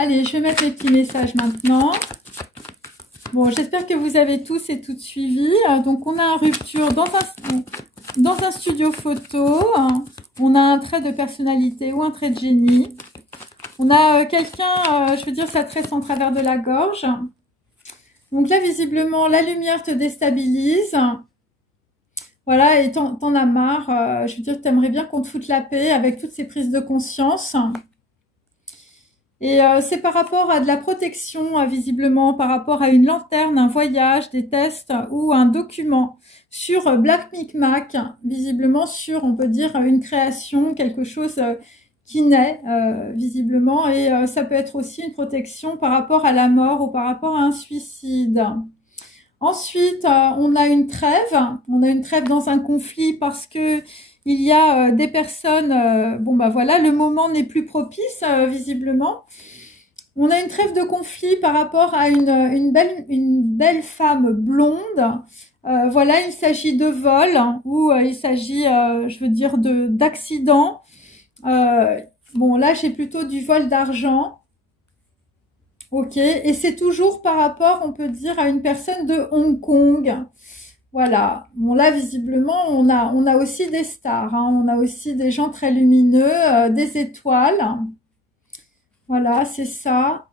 Allez, je vais mettre les petits messages maintenant. Bon, j'espère que vous avez tous et toutes suivi. Donc, on a une rupture dans un studio photo. On a un trait de personnalité ou un trait de génie. On a quelqu'un, je veux dire, ça tresse en travers de la gorge. Donc là, visiblement, la lumière te déstabilise. Voilà, et t'en as marre. Je veux dire, t'aimerais bien qu'on te foute la paix avec toutes ces prises de conscience. Et c'est par rapport à de la protection, visiblement, par rapport à une lanterne, un voyage, des tests ou un document sur Black Micmac, visiblement sur, on peut dire, une création, quelque chose qui naît, visiblement. Et ça peut être aussi une protection par rapport à la mort ou par rapport à un suicide. Ensuite, on a une trêve dans un conflit parce que il y a des personnes, bon bah voilà, le moment n'est plus propice, visiblement. On a une trêve de conflit par rapport à une belle femme blonde. Voilà, il s'agit de vol ou il s'agit, je veux dire, d'accident. Bon, là, j'ai plutôt du vol d'argent. Ok, et c'est toujours par rapport, on peut dire, à une personne de Hong Kong. Voilà. Bon, là, visiblement, on a aussi des stars. Hein. On a aussi des gens très lumineux, des étoiles. Voilà, c'est ça.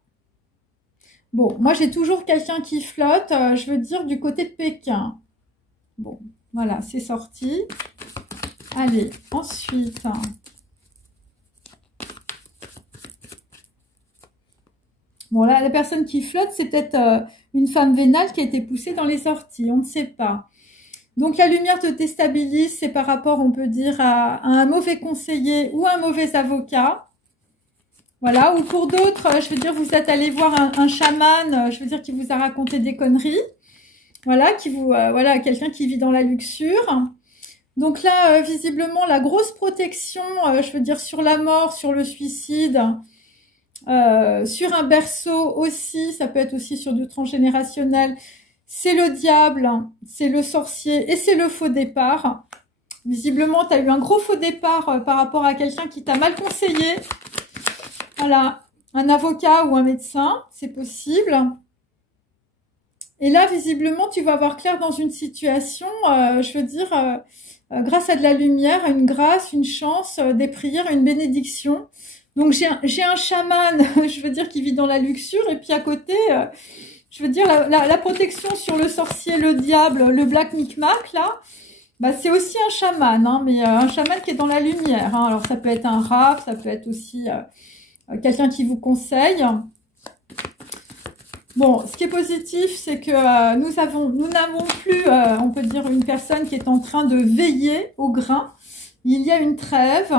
Bon, moi, j'ai toujours quelqu'un qui flotte, je veux dire, du côté de Pékin. Bon, voilà, c'est sorti. Allez, ensuite... Bon, là, la personne qui flotte, c'est peut-être une femme vénale qui a été poussée dans les orties. On ne sait pas. Donc, la lumière te déstabilise. C'est par rapport, on peut dire, à un mauvais conseiller ou un mauvais avocat. Voilà. Ou pour d'autres, je veux dire, vous êtes allé voir un chaman, je veux dire, qui vous a raconté des conneries. Voilà. Voilà, quelqu'un qui vit dans la luxure. Donc là, visiblement, la grosse protection, je veux dire, sur la mort, sur le suicide... sur un berceau aussi, ça peut être aussi sur du transgénérationnel, c'est le diable, c'est le sorcier et c'est le faux départ. Visiblement, tu as eu un gros faux départ par rapport à quelqu'un qui t'a mal conseillé. Voilà, un avocat ou un médecin, c'est possible. Et là, visiblement, tu vas voir clair dans une situation, je veux dire, grâce à de la lumière, une grâce, une chance, des prières, une bénédiction. Donc, j'ai un chaman, je veux dire, qui vit dans la luxure. Et puis, à côté, je veux dire, la protection sur le sorcier, le diable, le Black Micmac, là, bah, c'est aussi un chaman, hein, mais un chaman qui est dans la lumière. Hein. Alors, ça peut être un rap, ça peut être aussi quelqu'un qui vous conseille. Bon, ce qui est positif, c'est que nous n'avons plus, on peut dire, une personne qui est en train de veiller au grain. Il y a une trêve.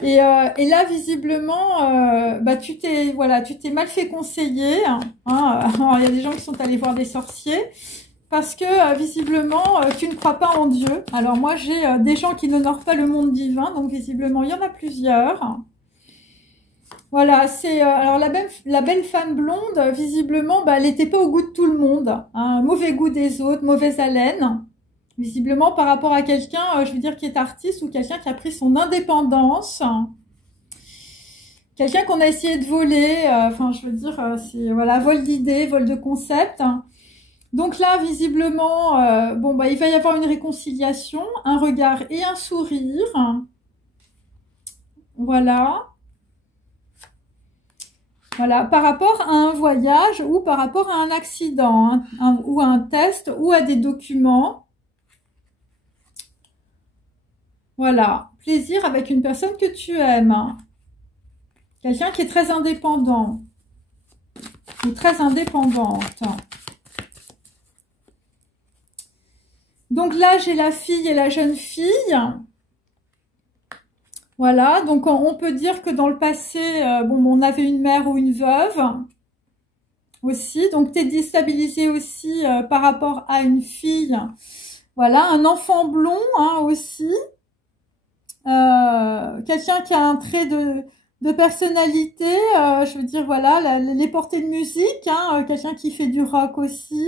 Et là, visiblement, bah, tu t'es mal fait conseiller. Hein. Alors, il y a des gens qui sont allés voir des sorciers parce que, visiblement, tu ne crois pas en Dieu. Alors, moi, j'ai des gens qui n'honorent pas le monde divin. Donc, visiblement, il y en a plusieurs. Voilà, c'est alors la belle femme blonde, visiblement, bah, elle n'était pas au goût de tout le monde. Hein. Mauvais goût des autres, mauvaise haleine. Visiblement, par rapport à quelqu'un, je veux dire, qui est artiste ou quelqu'un qui a pris son indépendance. Quelqu'un qu'on a essayé de voler. Enfin, je veux dire, c'est voilà, vol d'idées, vol de concepts. Donc là, visiblement, bon, bah, il va y avoir une réconciliation, un regard et un sourire. Voilà. Voilà, par rapport à un voyage ou par rapport à un accident, hein, ou à un test ou à des documents. Voilà, plaisir avec une personne que tu aimes. Quelqu'un qui est très indépendant ou très indépendante. Donc là, j'ai la fille et la jeune fille. Voilà, donc on peut dire que dans le passé, bon, on avait une mère ou une veuve aussi. Donc, tu es déstabilisé aussi par rapport à une fille. Voilà, un enfant blond hein, aussi. Quelqu'un qui a un trait de personnalité. Je veux dire, voilà, les portées de musique. Hein, quelqu'un qui fait du rock aussi.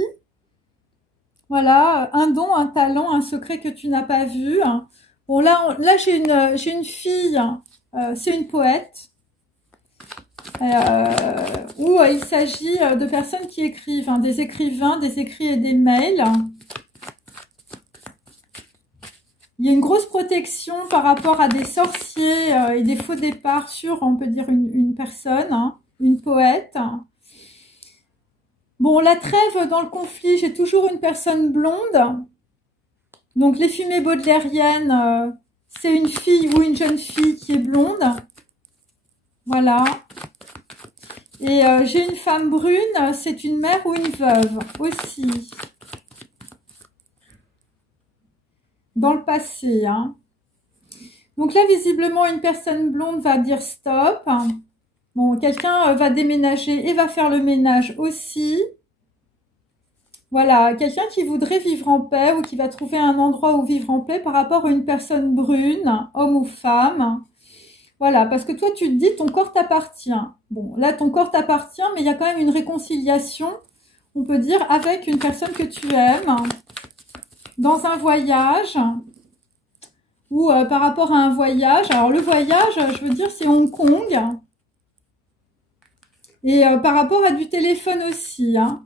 Voilà, un don, un talent, un secret que tu n'as pas vu. Hein. Bon, là j'ai une fille, c'est une poète. Où il s'agit de personnes qui écrivent, hein, des écrivains, des écrits et des mails. Il y a une grosse protection par rapport à des sorciers et des faux départs sur, on peut dire, une personne, hein, une poète. Bon, la trêve dans le conflit, j'ai toujours une personne blonde. Donc, les fumées baudelairiennes, c'est une fille ou une jeune fille qui est blonde. Voilà. Et j'ai une femme brune, c'est une mère ou une veuve aussi. Dans le passé, hein. Donc là, visiblement, une personne blonde va dire stop. Bon, quelqu'un va déménager et va faire le ménage aussi. Voilà, quelqu'un qui voudrait vivre en paix ou qui va trouver un endroit où vivre en paix par rapport à une personne brune, homme ou femme. Voilà, parce que toi, tu te dis, ton corps t'appartient. Bon, là, ton corps t'appartient, mais il y a quand même une réconciliation, on peut dire, avec une personne que tu aimes. Dans un voyage ou par rapport à un voyage. Alors le voyage, je veux dire, c'est Hong Kong. Et par rapport à du téléphone aussi. Hein.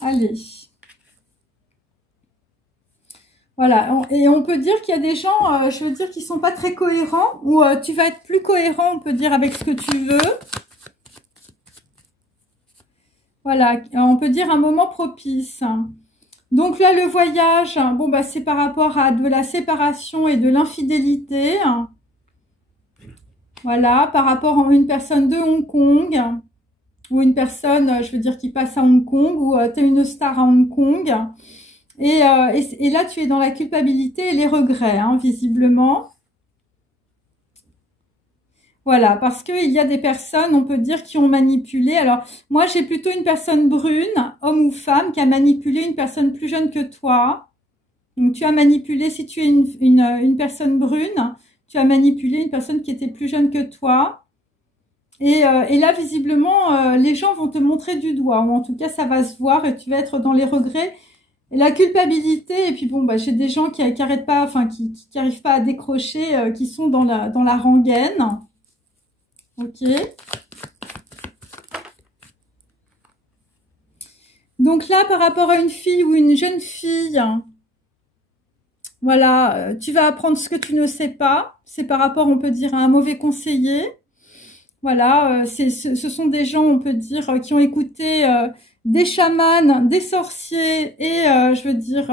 Allez. Voilà. Et on peut dire qu'il y a des gens, je veux dire, qui sont pas très cohérents. Ou tu vas être plus cohérent, on peut dire, avec ce que tu veux. Voilà, on peut dire un moment propice. Donc là, le voyage, bon, bah, c'est par rapport à de la séparation et de l'infidélité. Voilà, par rapport à une personne de Hong Kong. Ou une personne, je veux dire, qui passe à Hong Kong. Ou tu es une star à Hong Kong. Et là, tu es dans la culpabilité et les regrets, hein, visiblement. Voilà, parce qu'il y a des personnes, on peut dire, qui ont manipulé. Alors, moi, j'ai plutôt une personne brune, homme ou femme, qui a manipulé une personne plus jeune que toi. Donc, tu as manipulé, si tu es une personne brune, tu as manipulé une personne qui était plus jeune que toi. Et là, visiblement, les gens vont te montrer du doigt. Ou en tout cas, ça va se voir et tu vas être dans les regrets. Et la culpabilité, et puis bon, bah, j'ai des gens qui arrêtent pas, enfin, qui arrivent pas à décrocher, qui sont dans la rengaine. Ok. Donc là, par rapport à une fille ou une jeune fille, voilà, tu vas apprendre ce que tu ne sais pas. C'est par rapport, on peut dire, à un mauvais conseiller. Voilà, ce sont des gens, on peut dire, qui ont écouté des chamans, des sorciers et, je veux dire,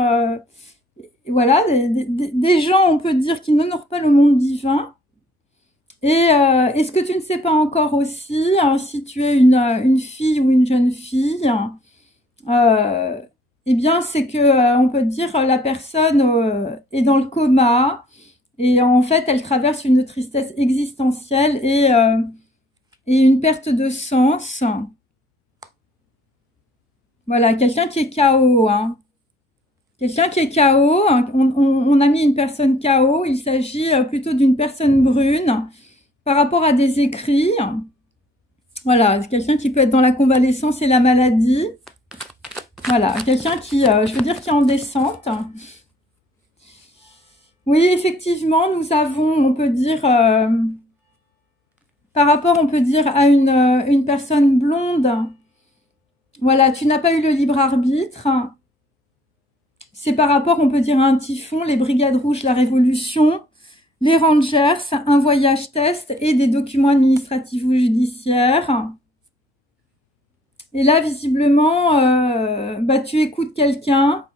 voilà, des gens, on peut dire, qui n'honorent pas le monde divin. Et ce que tu ne sais pas encore aussi, hein, si tu es une fille ou une jeune fille, eh bien, c'est que on peut dire la personne est dans le coma et en fait, elle traverse une tristesse existentielle et une perte de sens. Voilà, quelqu'un qui est KO, hein. Quelqu'un qui est KO, on a mis une personne KO, il s'agit plutôt d'une personne brune par rapport à des écrits. Voilà, c'est quelqu'un qui peut être dans la convalescence et la maladie. Voilà, quelqu'un qui, je veux dire, qui est en descente. Oui, effectivement, nous avons, on peut dire, par rapport, on peut dire, à une personne blonde. Voilà, tu n'as pas eu le libre arbitre. C'est par rapport, on peut dire, à un typhon, les brigades rouges, la révolution, les rangers, un voyage test et des documents administratifs ou judiciaires. Et là, visiblement, bah, tu écoutes quelqu'un.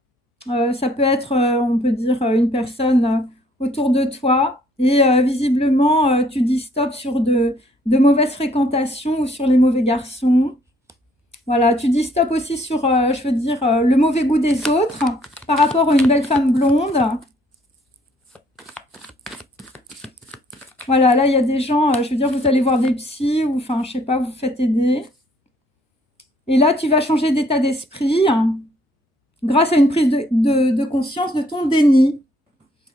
Ça peut être, on peut dire, une personne autour de toi. Et visiblement, tu dis stop sur de mauvaises fréquentations ou sur les mauvais garçons. Voilà, tu dis stop aussi sur, je veux dire, le mauvais goût des autres par rapport à une belle femme blonde. Voilà, là, il y a des gens, je veux dire, vous allez voir des psys ou, enfin, je sais pas, vous vous faites aider. Et là, tu vas changer d'état d'esprit grâce à une prise de conscience de ton déni.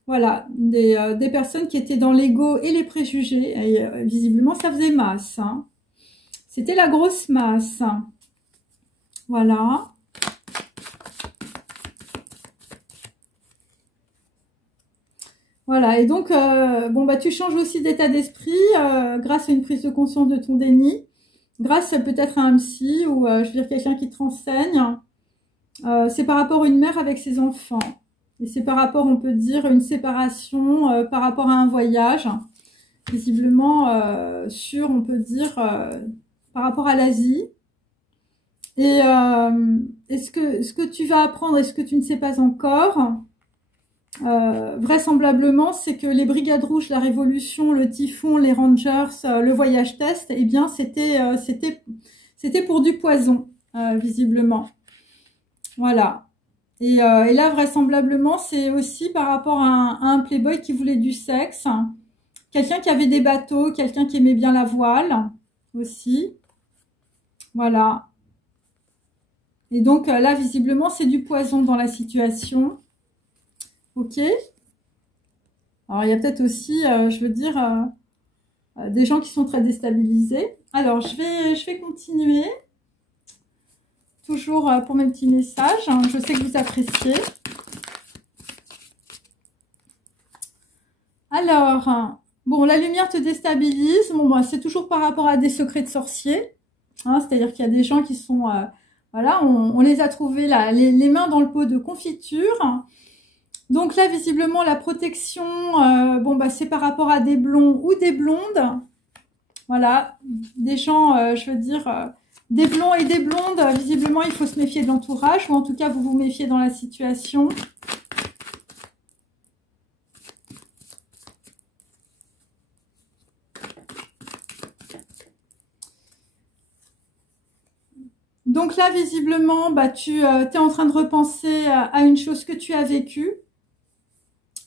Voilà, des personnes qui étaient dans l'ego et les préjugés. Et visiblement, ça faisait masse. Hein. C'était la grosse masse. Voilà. Voilà, et donc, bon, bah, tu changes aussi d'état d'esprit grâce à une prise de conscience de ton déni, grâce peut-être à un psy ou, je veux dire, quelqu'un qui te renseigne. C'est par rapport à une mère avec ses enfants. Et c'est par rapport, on peut dire, une séparation, par rapport à un voyage, visiblement sur, on peut dire, par rapport à l'Asie. Et ce que tu vas apprendre et ce que tu ne sais pas encore, vraisemblablement, c'est que les Brigades Rouges, la Révolution, le Typhon, les Rangers, le voyage test, eh bien, c'était pour du poison, visiblement. Voilà. Et là, vraisemblablement, c'est aussi par rapport à un playboy qui voulait du sexe, quelqu'un qui avait des bateaux, quelqu'un qui aimait bien la voile aussi. Voilà. Et donc là, visiblement, c'est du poison dans la situation. Ok. Alors, il y a peut-être aussi, je veux dire, des gens qui sont très déstabilisés. Alors, je vais continuer. Toujours pour mes petits messages. Je sais que vous appréciez. Alors, bon, la lumière te déstabilise. Bon, bah, c'est toujours par rapport à des secrets de sorciers. Hein, c'est-à-dire qu'il y a des gens qui sont... voilà, on les a trouvés là, les mains dans le pot de confiture. Donc là, visiblement, la protection, bon, bah, c'est par rapport à des blonds ou des blondes. Voilà, des gens, je veux dire, des blonds et des blondes. Visiblement, il faut se méfier de l'entourage, ou en tout cas, vous vous méfiez dans la situation. Donc là, visiblement, bah, tu es en train de repenser à une chose que tu as vécue.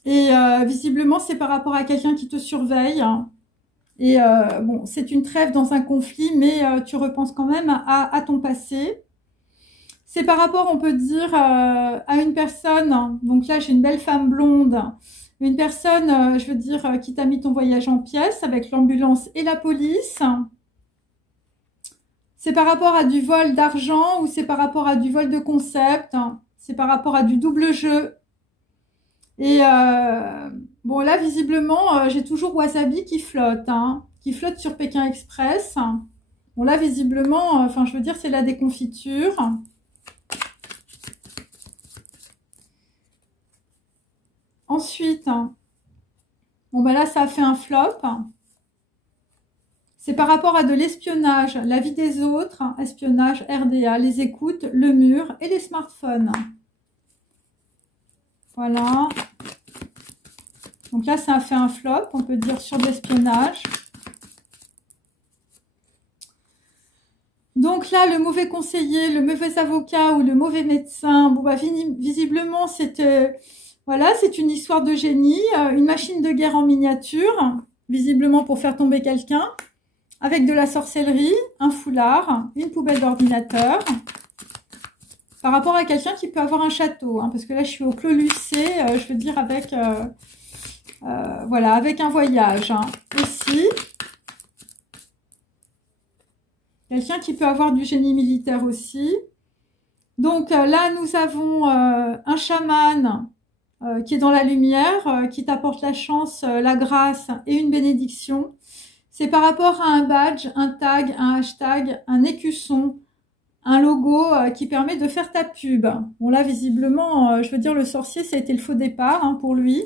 Et visiblement, c'est par rapport à quelqu'un qui te surveille. Et bon, c'est une trêve dans un conflit, mais tu repenses quand même à ton passé. C'est par rapport, on peut dire, à une personne. Donc là, j'ai une belle femme blonde. Une personne, je veux dire, qui t'a mis ton voyage en pièces avec l'ambulance et la police. C'est par rapport à du vol d'argent ou c'est par rapport à du vol de concept. C'est par rapport à du double jeu. Et bon, là, visiblement, j'ai toujours Wasabi qui flotte, hein, qui flotte sur Pékin Express. Bon, là, visiblement, enfin, je veux dire, c'est la déconfiture. Ensuite, bon, bah là, ça a fait un flop. C'est par rapport à de l'espionnage, la vie des autres, espionnage, RDA, les écoutes, le mur et les smartphones. Voilà. Donc là, ça a fait un flop, on peut dire, sur l'espionnage. Donc là, le mauvais conseiller, le mauvais avocat ou le mauvais médecin, bon, bah, visiblement, voilà, c'est une histoire de génie, une machine de guerre en miniature, visiblement pour faire tomber quelqu'un, avec de la sorcellerie, un foulard, une poubelle d'ordinateur, par rapport à quelqu'un qui peut avoir un château, hein, parce que là, je suis au Clos Lucé, je veux dire, avec... voilà, avec un voyage hein, aussi. Quelqu'un qui peut avoir du génie militaire aussi. Donc là, nous avons un chaman qui est dans la lumière, qui t'apporte la chance, la grâce et une bénédiction. C'est par rapport à un badge, un tag, un hashtag, un écusson, un logo qui permet de faire ta pub. Bon là, visiblement, je veux dire, le sorcier, ça a été le faux départ hein, pour lui.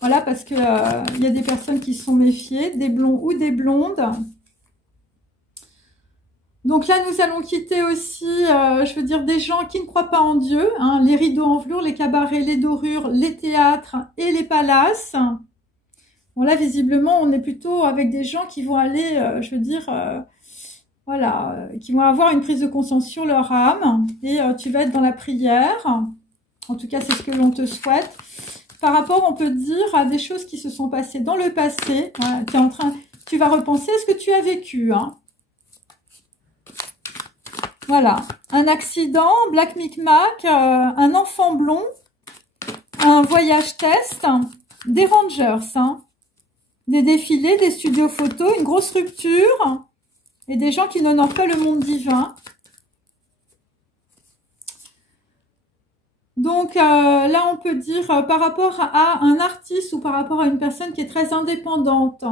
Voilà, parce que y a des personnes qui se sont méfiées, des blonds ou des blondes. Donc là, nous allons quitter aussi, je veux dire, des gens qui ne croient pas en Dieu. Hein, les rideaux en velours, les cabarets, les dorures, les théâtres et les palaces. Bon là, visiblement, on est plutôt avec des gens qui vont aller, je veux dire, voilà, qui vont avoir une prise de conscience sur leur âme. Et tu vas être dans la prière. En tout cas, c'est ce que l'on te souhaite. Par rapport, on peut dire, à des choses qui se sont passées dans le passé. Hein, tu vas repenser à ce que tu as vécu. Hein. Voilà. Un accident, Black Micmac, un enfant blond, un voyage test, des Rangers, hein, des défilés, des studios photos, une grosse rupture et des gens qui n'honorent pas le monde divin. Donc là, on peut dire par rapport à un artiste ou par rapport à une personne qui est très indépendante,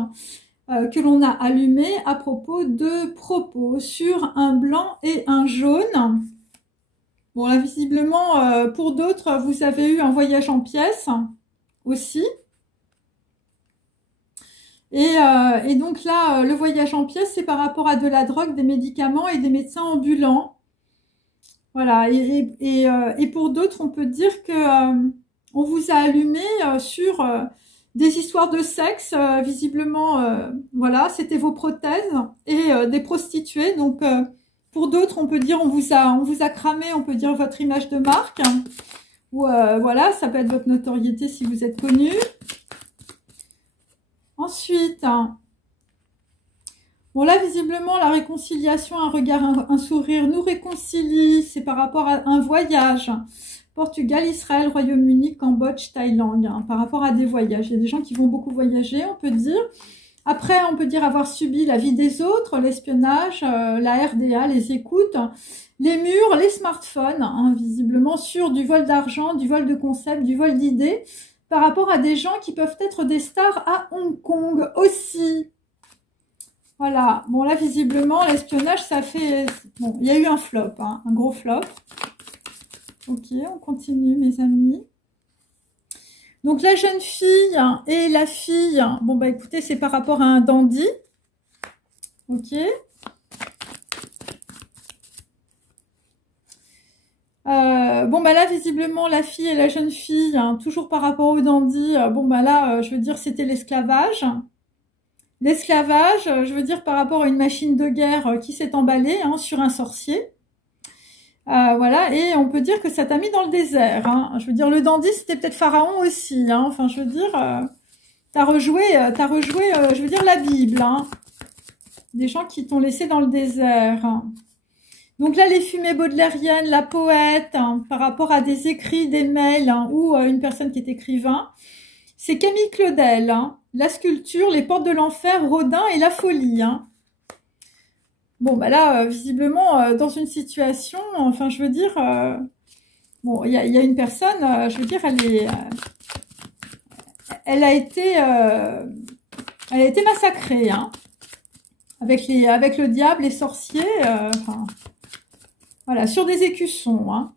que l'on a allumé à propos de propos sur un blanc et un jaune. Bon, là, visiblement, pour d'autres, vous avez eu un voyage en pièces aussi. Et donc là, le voyage en pièces, c'est par rapport à de la drogue, des médicaments et des médecins ambulants. Voilà. Et pour d'autres, on peut dire que on vous a allumé sur des histoires de sexe. Visiblement, voilà, c'était vos prothèses et des prostituées. Donc, pour d'autres, on peut dire on vous a cramé, on peut dire votre image de marque. Ou voilà, ça peut être votre notoriété si vous êtes connu. Ensuite, bon là, visiblement, la réconciliation, un regard, un sourire nous réconcilie. C'est par rapport à un voyage. Portugal, Israël, Royaume-Uni, Cambodge, Thaïlande. Hein, par rapport à des voyages. Il y a des gens qui vont beaucoup voyager, on peut dire. Après, on peut dire avoir subi la vie des autres, l'espionnage, la RDA, les écoutes, les murs, les smartphones. Hein, visiblement, sur du vol d'argent, du vol de concepts, du vol d'idées. Par rapport à des gens qui peuvent être des stars à Hong Kong aussi. Voilà. Bon, là, visiblement, l'espionnage, ça fait... Bon, il y a eu un flop, hein, un gros flop. Ok, on continue, mes amis. Donc, la jeune fille et la fille... Bon, bah, écoutez, c'est par rapport à un dandy. Ok. Bon bah là visiblement la fille et la jeune fille, hein, toujours par rapport au dandy, bon bah là je veux dire c'était l'esclavage. L'esclavage, je veux dire par rapport à une machine de guerre qui s'est emballée hein, sur un sorcier. Voilà, et on peut dire que ça t'a mis dans le désert. Hein. Je veux dire le dandy c'était peut-être Pharaon aussi. Hein. Enfin je veux dire, t'as rejoué, je veux dire la Bible. Hein. Des gens qui t'ont laissé dans le désert. Hein. Donc là, les fumées baudelairiennes, la poète, hein, par rapport à des écrits, des mails, hein, ou une personne qui est écrivain, c'est Camille Claudel. Hein, la sculpture, les portes de l'enfer, Rodin et la folie. Hein. Bon, bah là, visiblement, dans une situation, enfin, je veux dire, bon, il y a une personne, je veux dire, elle a été massacrée, hein, avec le diable, les sorciers, enfin... Voilà, sur des écussons. Hein.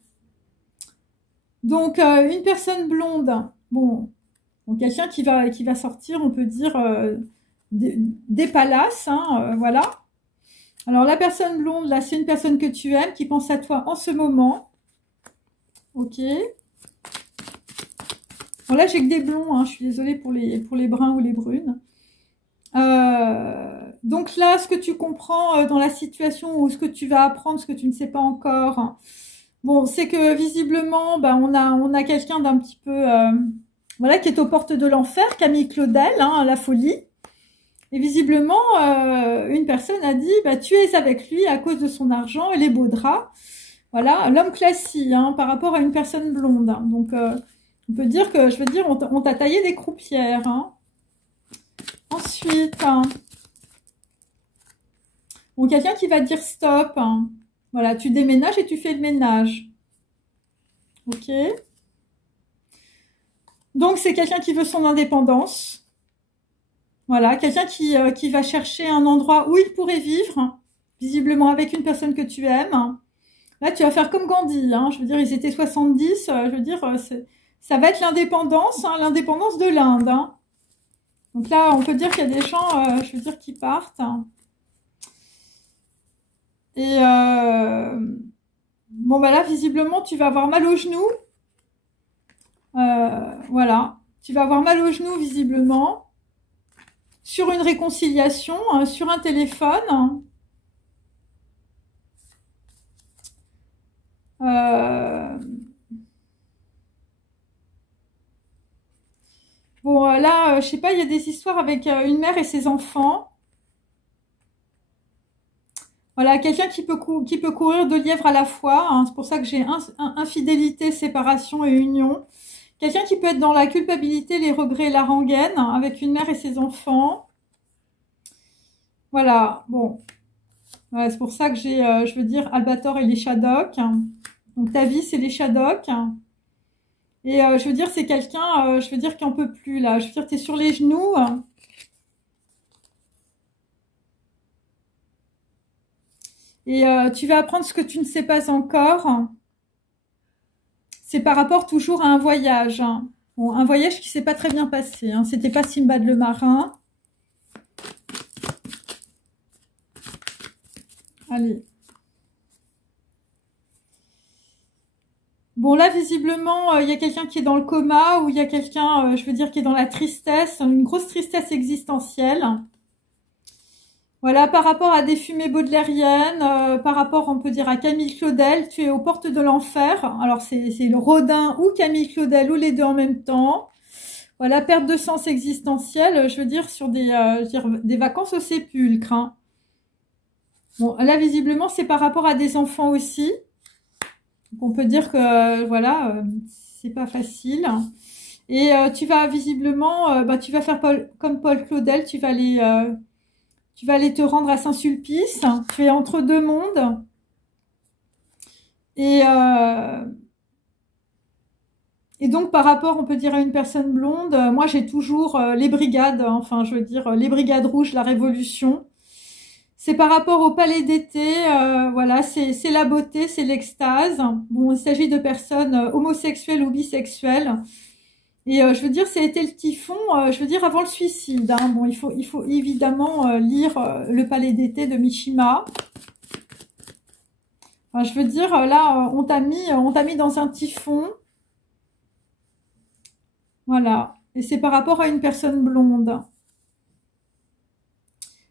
Donc, une personne blonde, bon quelqu'un qui va sortir, on peut dire, des palaces, hein, voilà. Alors, la personne blonde, là, c'est une personne que tu aimes, qui pense à toi en ce moment. Ok. Bon, là, j'ai que des blonds, hein, je suis désolée pour les bruns ou les brunes. Donc là, ce que tu comprends dans la situation ou ce que tu vas apprendre, ce que tu ne sais pas encore, hein, bon, c'est que visiblement, bah, on a quelqu'un d'un petit peu, voilà, qui est aux portes de l'enfer, Camille Claudel, hein, la folie. Et visiblement, une personne a dit, bah, tu es avec lui à cause de son argent et les beaux draps. Voilà, l'homme classique, hein, par rapport à une personne blonde. Hein. Donc, on peut dire que, je veux dire, on t'a taillé des croupières. Hein. Ensuite, hein, bon, quelqu'un qui va dire stop. Hein. Voilà, tu déménages et tu fais le ménage. Ok. Donc, c'est quelqu'un qui veut son indépendance. Voilà, quelqu'un qui va chercher un endroit où il pourrait vivre, hein, visiblement avec une personne que tu aimes. Là, tu vas faire comme Gandhi. Hein. Je veux dire, ils étaient 70. Je veux dire, ça va être l'indépendance, hein, l'indépendance de l'Inde. Hein. Donc là, on peut dire qu'il y a des gens, je veux dire, qui partent. Et bon, bah là, visiblement, tu vas avoir mal aux genoux. Voilà. Tu vas avoir mal aux genoux, visiblement. Sur une réconciliation, sur un téléphone. Bon, là, je sais pas, il y a des histoires avec une mère et ses enfants. Voilà, quelqu'un qui peut courir 2 lièvres à la fois. Hein, c'est pour ça que j'ai infidélité, séparation et union. Quelqu'un qui peut être dans la culpabilité, les regrets et la rengaine, hein, avec une mère et ses enfants. Voilà, bon. Ouais, c'est pour ça que j'ai, je veux dire, Albator et les Shadocks. Donc ta vie, c'est les Shadocks. Et je veux dire, c'est quelqu'un, je veux dire, qui en peut plus, là. Je veux dire, t'es sur les genoux. Et tu vas apprendre ce que tu ne sais pas encore. C'est par rapport toujours à un voyage. Hein. Bon, un voyage qui s'est pas très bien passé. Hein. C'était pas Simbad le marin. Allez. Bon, là, visiblement, il y a quelqu'un qui est dans le coma ou il y a quelqu'un, je veux dire, qui est dans la tristesse, une grosse tristesse existentielle. Voilà, par rapport à des fumées baudelairiennes, par rapport, on peut dire, à Camille Claudel, tu es aux portes de l'enfer. Alors, c'est le Rodin ou Camille Claudel ou les deux en même temps. Voilà, perte de sens existentiel, je veux dire, sur des, je veux dire, des vacances au sépulcre. Hein. Bon, là, visiblement, c'est par rapport à des enfants aussi. Donc, on peut dire que, voilà, c'est pas facile. Et tu vas visiblement, bah, tu vas faire comme Paul Claudel, tu vas aller te rendre à Saint-Sulpice. Tu es entre deux mondes. Et donc, par rapport, on peut dire, à une personne blonde, moi, j'ai toujours les brigades, enfin, je veux dire, les brigades rouges, la révolution. C'est par rapport au palais d'été, voilà, c'est la beauté, c'est l'extase. Bon, il s'agit de personnes homosexuelles ou bisexuelles. Et je veux dire, ça a été le typhon, je veux dire, avant le suicide. Hein. Bon, il faut évidemment lire le palais d'été de Mishima. Enfin, je veux dire, là, on t'a mis dans un typhon. Voilà. Et c'est par rapport à une personne blonde.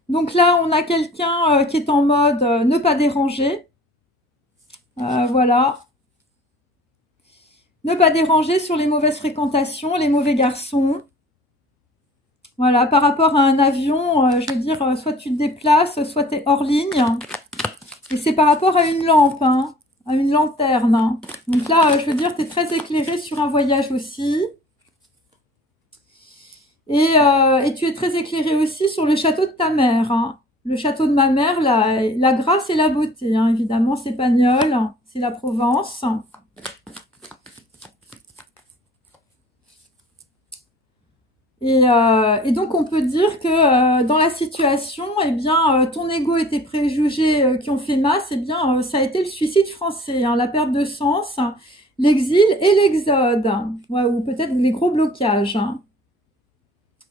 Donc là, on a quelqu'un qui est en mode ne pas déranger. Voilà. Ne pas déranger sur les mauvaises fréquentations, les mauvais garçons. Voilà, par rapport à un avion, je veux dire, soit tu te déplaces, soit tu es hors ligne. Et c'est par rapport à une lampe, hein, à une lanterne. Hein. Donc là, je veux dire, tu es très éclairé sur un voyage aussi. Et tu es très éclairé aussi sur le château de ta mère. Hein. Le château de ma mère, la grâce et la beauté. Hein. Évidemment, c'est Pagnol, c'est la Provence. Et donc, on peut dire que dans la situation, eh bien, ton ego et tes préjugés qui ont fait masse, eh bien, ça a été le suicide français, hein, la perte de sens, l'exil et l'exode, ouais, ou peut-être les gros blocages. Hein.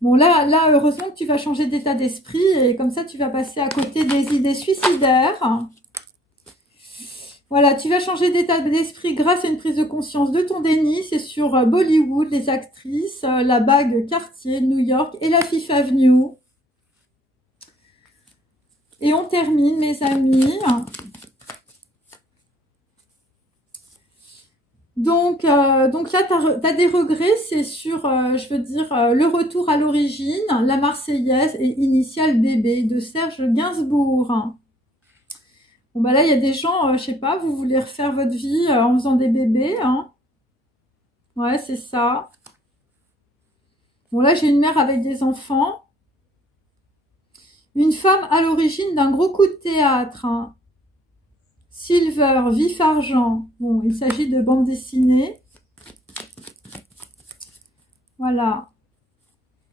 Bon, là, heureusement que tu vas changer d'état d'esprit et comme ça, tu vas passer à côté des idées suicidaires. Voilà, tu vas changer d'état d'esprit grâce à une prise de conscience de ton déni. C'est sur Bollywood, les actrices, la bague Cartier, New York et la Fifth Avenue. Et on termine, mes amis. Donc là, tu as des regrets, c'est sur, je veux dire, le retour à l'origine, la Marseillaise et Initial bébé de Serge Gainsbourg. Bon, bah là, il y a des gens, je sais pas, vous voulez refaire votre vie en faisant des bébés, hein. Ouais, c'est ça. Bon, là, j'ai une mère avec des enfants. Une femme à l'origine d'un gros coup de théâtre, hein. Silver, vif argent. Bon, il s'agit de bande dessinée. Voilà.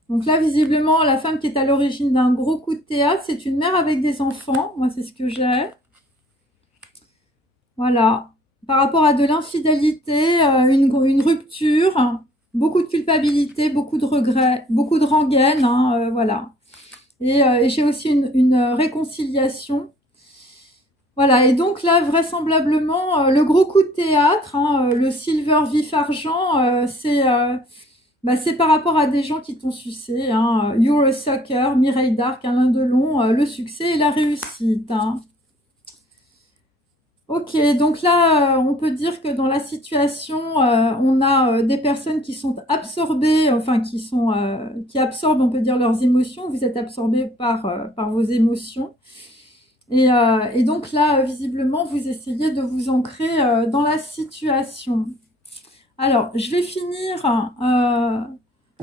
Donc là, visiblement, la femme qui est à l'origine d'un gros coup de théâtre, c'est une mère avec des enfants. Moi, c'est ce que j'ai. Voilà. Par rapport à de l'infidélité, une rupture, beaucoup de culpabilité, beaucoup de regrets, beaucoup de rengaine, hein, voilà. Et j'ai aussi une réconciliation. Voilà, et donc là, vraisemblablement, le gros coup de théâtre, hein, le silver vif argent, c'est par rapport à des gens qui t'ont sucé. Hein, You're a Sucker, Mireille Darc, Alain Delon, le succès et la réussite. Hein. Ok, donc là, on peut dire que dans la situation, on a des personnes qui sont absorbées, enfin qui absorbent, on peut dire, leurs émotions. Vous êtes absorbés par vos émotions. Et donc là, visiblement, vous essayez de vous ancrer dans la situation. Alors, je vais finir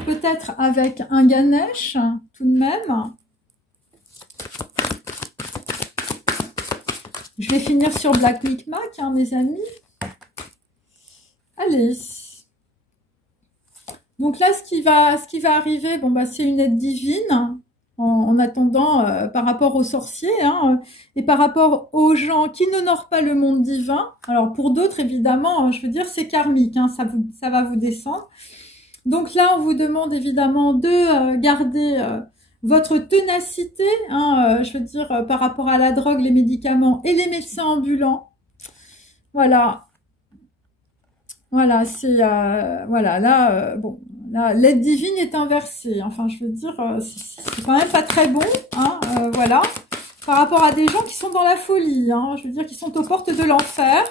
peut-être avec un Ganesh, tout de même. Je vais finir sur Black Micmac, hein, mes amis. Allez. Donc là, ce qui va arriver, bon bah c'est une aide divine en attendant par rapport aux sorciers hein, et par rapport aux gens qui n'honorent pas le monde divin. Alors pour d'autres, évidemment, je veux dire, c'est karmique, hein, ça va vous descendre. Donc là, on vous demande évidemment de garder votre ténacité, hein, je veux dire, par rapport à la drogue, les médicaments et les médecins ambulants. Voilà, voilà, c'est voilà là, bon, là, l'aide divine est inversée. Enfin, je veux dire, c'est quand même pas très bon, hein, voilà, par rapport à des gens qui sont dans la folie, hein, je veux dire, qui sont aux portes de l'enfer.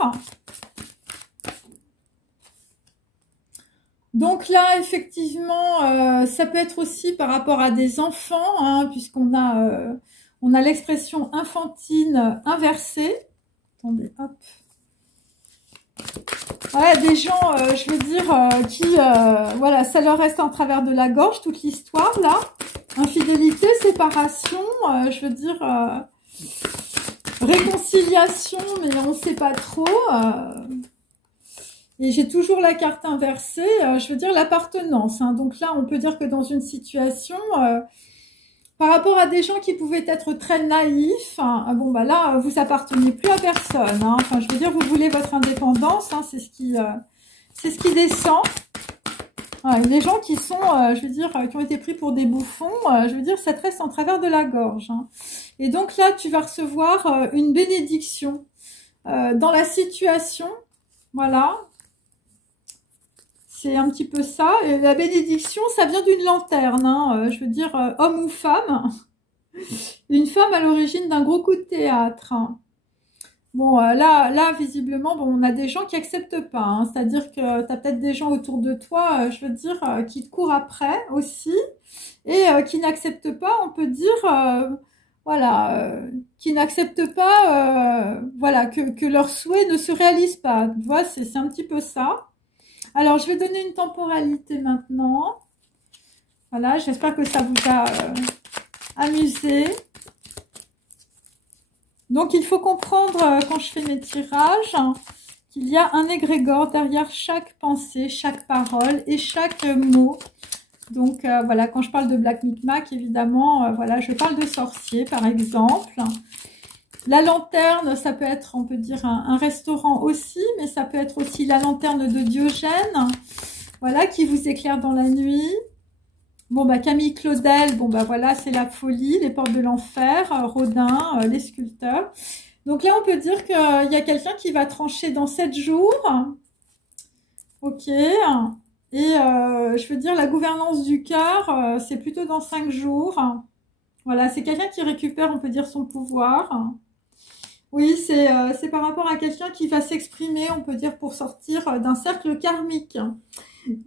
Donc là, effectivement, ça peut être aussi par rapport à des enfants, hein, puisqu'on a l'expression infantile inversée. Attendez, hop. Ouais, des gens, je veux dire, qui, voilà, ça leur reste en travers de la gorge, toute l'histoire, là. Infidélité, séparation, je veux dire, réconciliation, mais on ne sait pas trop. Et j'ai toujours la carte inversée, je veux dire l'appartenance. Hein. Donc là, on peut dire que dans une situation, par rapport à des gens qui pouvaient être très naïfs, hein, bon bah là, vous appartenez plus à personne. Hein. Enfin, je veux dire, vous voulez votre indépendance, hein, c'est ce qui descend. Ouais, les gens qui sont, je veux dire, qui ont été pris pour des bouffons, je veux dire, ça te reste en travers de la gorge. Hein. Et donc là, tu vas recevoir une bénédiction dans la situation. Voilà. C'est un petit peu ça. Et la bénédiction, ça vient d'une lanterne. Hein. Je veux dire, homme ou femme. Une femme à l'origine d'un gros coup de théâtre. Hein. Bon, là, visiblement, bon, on a des gens qui acceptent pas. Hein. C'est-à-dire que tu as peut-être des gens autour de toi, je veux dire, qui te courent après aussi. Et qui n'acceptent pas, on peut dire, voilà, qui n'acceptent pas, voilà, que leurs souhaits ne se réalisent pas. Tu vois, c'est un petit peu ça. Alors, je vais donner une temporalité maintenant. Voilà, j'espère que ça vous a amusé. Donc, il faut comprendre, quand je fais mes tirages, qu'il y a un égrégore derrière chaque pensée, chaque parole et chaque mot. Donc, voilà, quand je parle de Black Micmac, évidemment, voilà, je parle de sorcier, par exemple. La lanterne, ça peut être, on peut dire, un restaurant aussi, mais ça peut être aussi la lanterne de Diogène, voilà, qui vous éclaire dans la nuit. Bon, bah, Camille Claudel, bon, bah, voilà, c'est la folie, les portes de l'enfer, Rodin, les sculpteurs. Donc là, on peut dire qu'il y a quelqu'un qui va trancher dans 7 jours. Ok. Et je veux dire, la gouvernance du cœur, c'est plutôt dans 5 jours. Voilà, c'est quelqu'un qui récupère, on peut dire, son pouvoir. Oui, c'est par rapport à quelqu'un qui va s'exprimer, on peut dire, pour sortir d'un cercle karmique.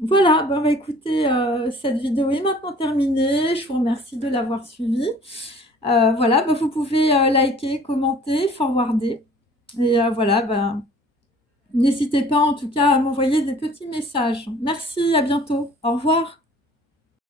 Voilà, bah écoutez, cette vidéo est maintenant terminée. Je vous remercie de l'avoir suivie. Voilà, bah, vous pouvez liker, commenter, forwarder. Et voilà, bah, n'hésitez pas en tout cas à m'envoyer des petits messages. Merci, à bientôt. Au revoir.